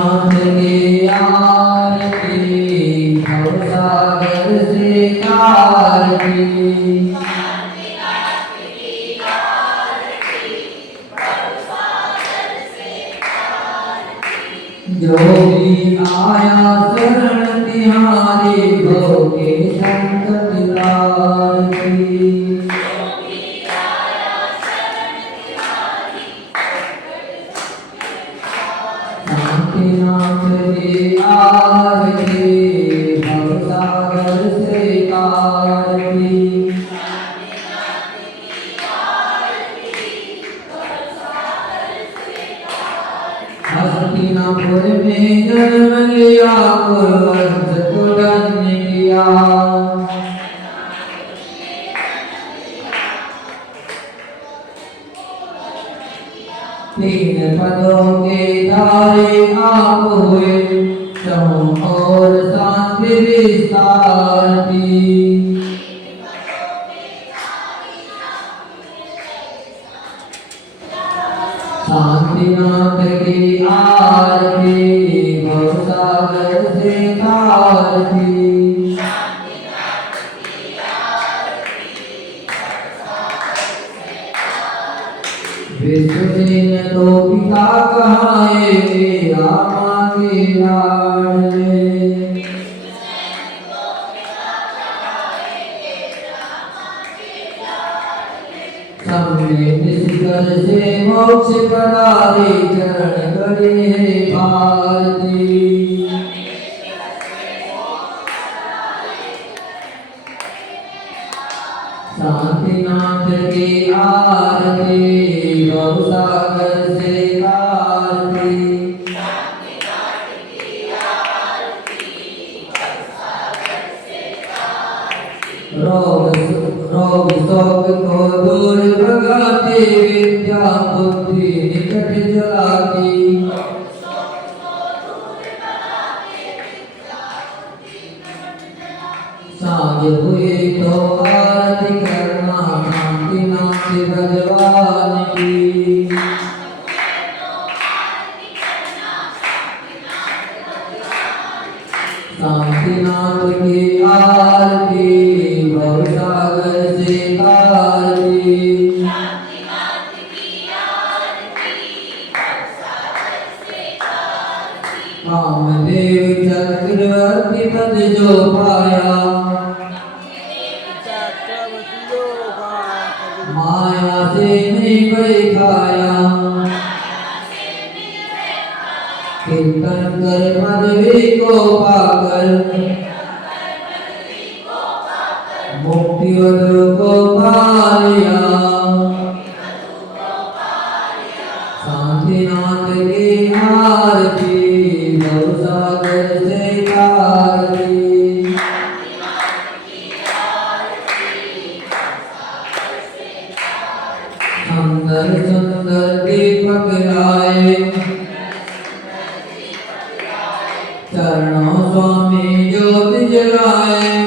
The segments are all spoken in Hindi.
नाथ की आरती, भवसागर से आरती। जो भी आया शरण तिहारी, भोगे संकट तारती। शांतिनाथ की आरती, भवसागर से आरती। हस्तिनापुर में जन्म लिया, कुरुवंश को धन्य किया। तीन पदों के धारे आप हुए, समूह और शांति विस्तार की। शांतिनाथ की आरती, भवसागर से आरती। विश्वसेन तो पिता कहाए, रामा के लाडले। सम्मेद शिखर से मोक्ष पधारे, चरण गड़े है भारती। शांतिनाथ की आरती, भवसागर से आरती। रोग शोक को दूर भगाती, विद्या बुद्धि निकट जलाती। साँझ हुई तो आरती करना, शांतिनाथ भगवान की। शांतिनाथ की आरती, भवसागर से आरती। कामदेव चक्रवर्ती पद जो पाया, माया से नहीं बैठाया। कीर्तन कर पदवी को पाकर, मुक्ति वधु को पा लिया। शांतिनाथ की आरती, भवसागर से आरती। सुंदर सुंदर दीपक लाए, चरणों स्वामी ज्योति जलाए।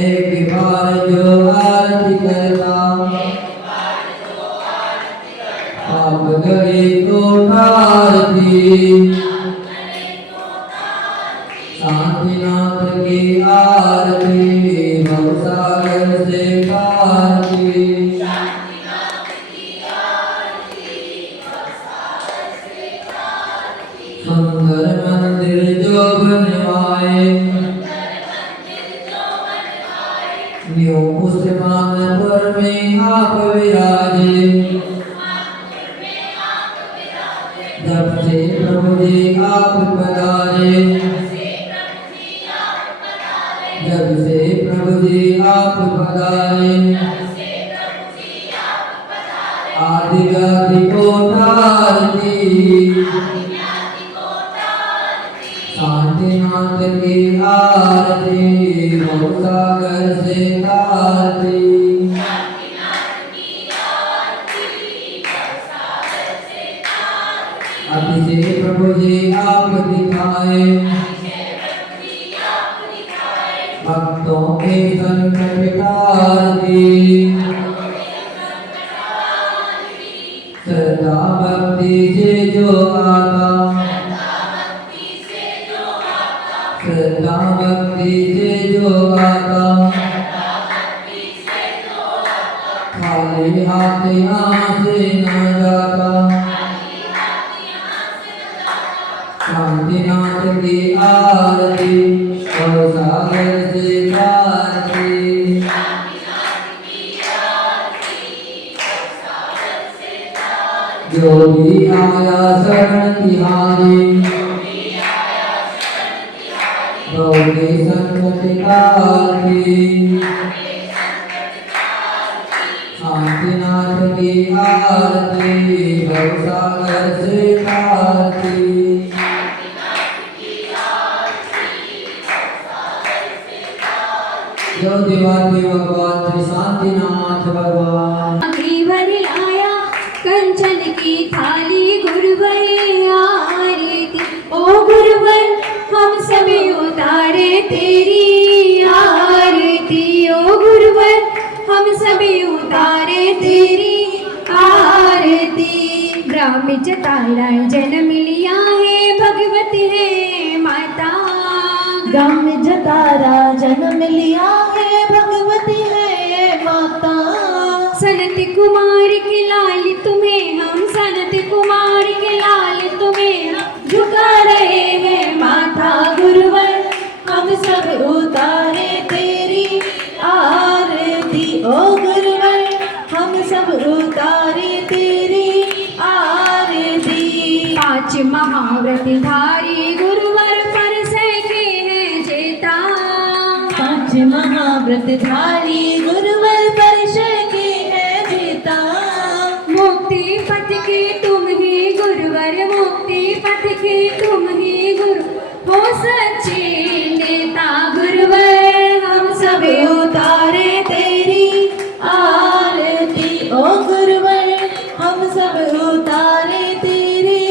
एक बार जो आरती करता, आप गए तो आरती। शांतिनाथ की आरती, भवसागर से आरती। सुंदर मंदिर जो बनवाए, न्यू मुसलमानपुर में आप विराजे। जब से प्रभु जी आप पधारे, जब से प्रभु जी आप पधारे। आदि आदि को तारती, शांतिनाथ की आरती, भवसागर से आरती। अतिशय प्रभु जी आप दिखाए, भक्तों के संकट टारती। श्रद्धा भक्ति से जो आता, श्रद्धा भक्ति से जो आता, खाली हाथ यहाँ से न जाता, शांतिनाथ की आरती और सागर से आरती। जो भी आया शरण तिहारी, गौरी संकट काटी, शांतिनाथ की आरती भव सागर से आरती। जो देवादेव भगवान श्री शांतिनाथ भगवान भर लाया कंचन की थाली गुरुवर आरती। ओ गुरुवर हम सभी उतारे तेरी आरती। ओ गुरुवर हम सभी उतारे तेरी आरती। ब्राह्मण तारा जन्म लिया है भगवती है माता। ब्राह्मण तारा जन्म लिया है भगवती है माता। सनत कुमार के लाल तुम्हें हम, सनत कुमार के लाल तुम्हें हम झुका रहे हैं माथा। गुरुवर हम सब उतारे तेरी आरती। ओ गुरुवर हम सब उतारे तेरी आरती। पांच महाव्रतधारी गुरुवर पर सके हैं जेता। पांच महाव्रतधारी गुरुवर परिचय के है जेता। मुक्ति पथ के तुम ही गुरुवर, मुक्ति पथ के तुम ही गुरु हो सच्चे नेता। गुरुवर हम सब उतारे तेरी आरती। ओ गुरुवर हम सब उतारे तेरी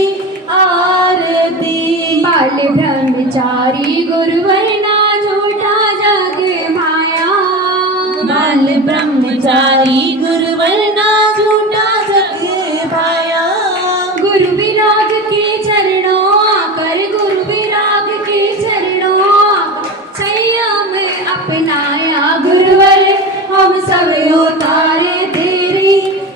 आरती। बाल ब्रह्मचारी गुरुवर ना झूठा जग माया। बाल ब्रह्मचारी गुरुवर ना झूठा जग भाया। गुरु विराग के चरणों आकर, गुरु विराग के चरणों संयम अपनाया। गुरुवर हम सब उतारे तेरी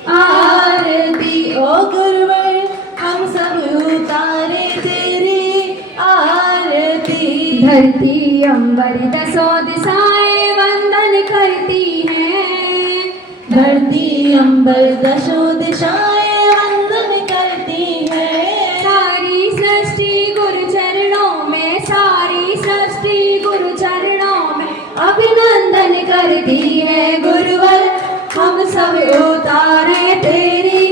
आरती। ओ गुरुवर हम सब उतारे तेरी आरती। धरती अंबर दसों दिशाएं वंदन करती हैं। धरती अंबर दशो दिशाएं वंदन करती है। सारी सृष्टि गुरु चरणों में, सारी सृष्टि गुरु चरणों में अभिनंदन करती है। गुरुवर हम सब उतारे तेरी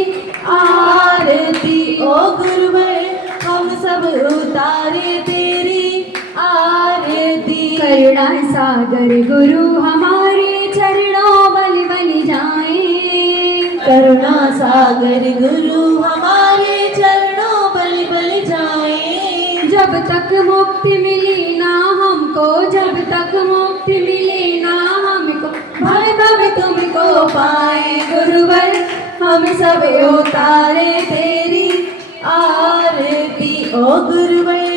आरती। ओ गुरुवर हम सब उतारे तेरी आरती। करुणा सागर गुरु हमारे चरणों बल बल जाए। करुणा सागर गुरु हमारे चरणों बल बल जाए। जब तक मुक्ति मिली ना हमको, जब तक मुक्ति मिली ना हमको, भाई भव तुमको पाए। गुरुवर हम सब उतारे तेरी आरती। ओ गुरुवर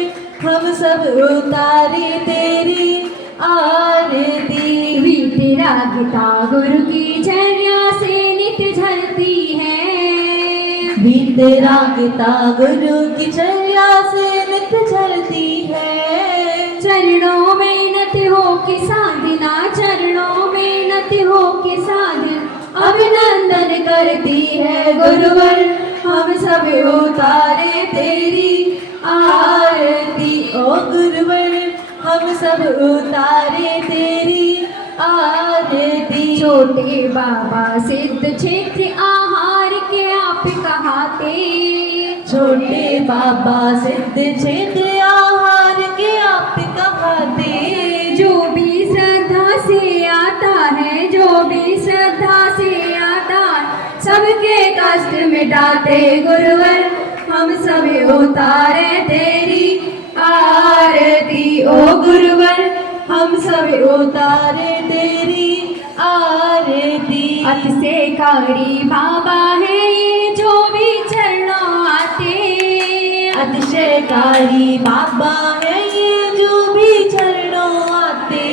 हम सब उतारे तेरी आरती। वितरागिता गुरु की चर्या से नित झरती है। वितरागिता गुरु की चर्या से नित झरती है। चरणों में नत हो के साधना, चरणों में नत हो के साधना अभिनंदन करती है। गुरुवर हम सब उतारे तेरी आरती। ओ गुरुवर हम सब उतारे तेरी आरती। छोटे बाबा सिद्ध क्षेत्र आहार के आप कहाते। छोटे बाबा सिद्ध क्षेत्र आहार के आप कहाते। जो भी श्रद्धा से आता है, जो भी श्रद्धा से आता है, सबके कष्ट मिटाते। गुरुवर हम सब उतारे तेरी आरती। ओ गुरुवर हम सब उतारे तेरी आरती। अतिशयकारी बाबा है ये जो भी चरणों आते। अतिशयकारी बाबा है ये जो भी चरणों आते।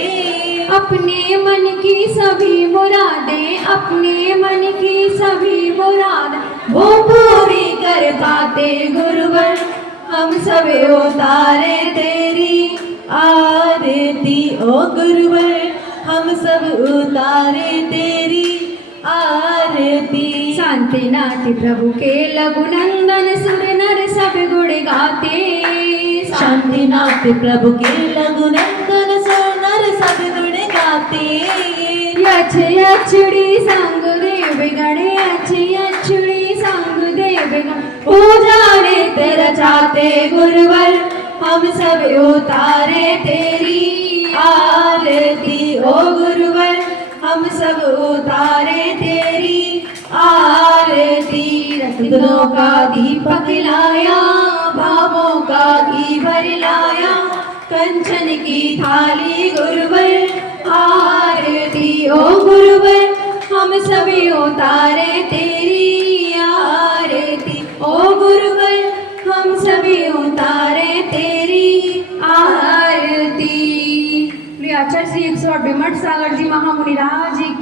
अपने मन की सभी मुरादें, अपने मन की सभी मुराद वो पूरी कर पाते गुरुवर। हम सब उतारे तेरी आरती ओ गुरुवर, हम सब उतारे तेरी आरती। शांतिनाथ प्रभु के लघुनंदन सुर नर सब गुण गाते। शांतिनाथ प्रभु के लघुनंदन सोनर सब गुण गाते। यछ यछड़ी संग देव गण, यछ यछड़ी संग देव गण पूजारे तेरा चाहते गुरुवर। हम सब उतारे तेरी आरती ओ गुरुवर, हम सब उतारे तेरी आरती। रत्नों का दीपक लाया, भावों का घी भर लाया, कंचन की थाली गुरुवर आरती ओ गुरुवर। हम सभी उतारे तेरी आरती ओ गुरुवर, हम सभी उतारे तेरी आरती। प्रिय आचार्य श्री 108 मठ सागर जी महामुनि राज जी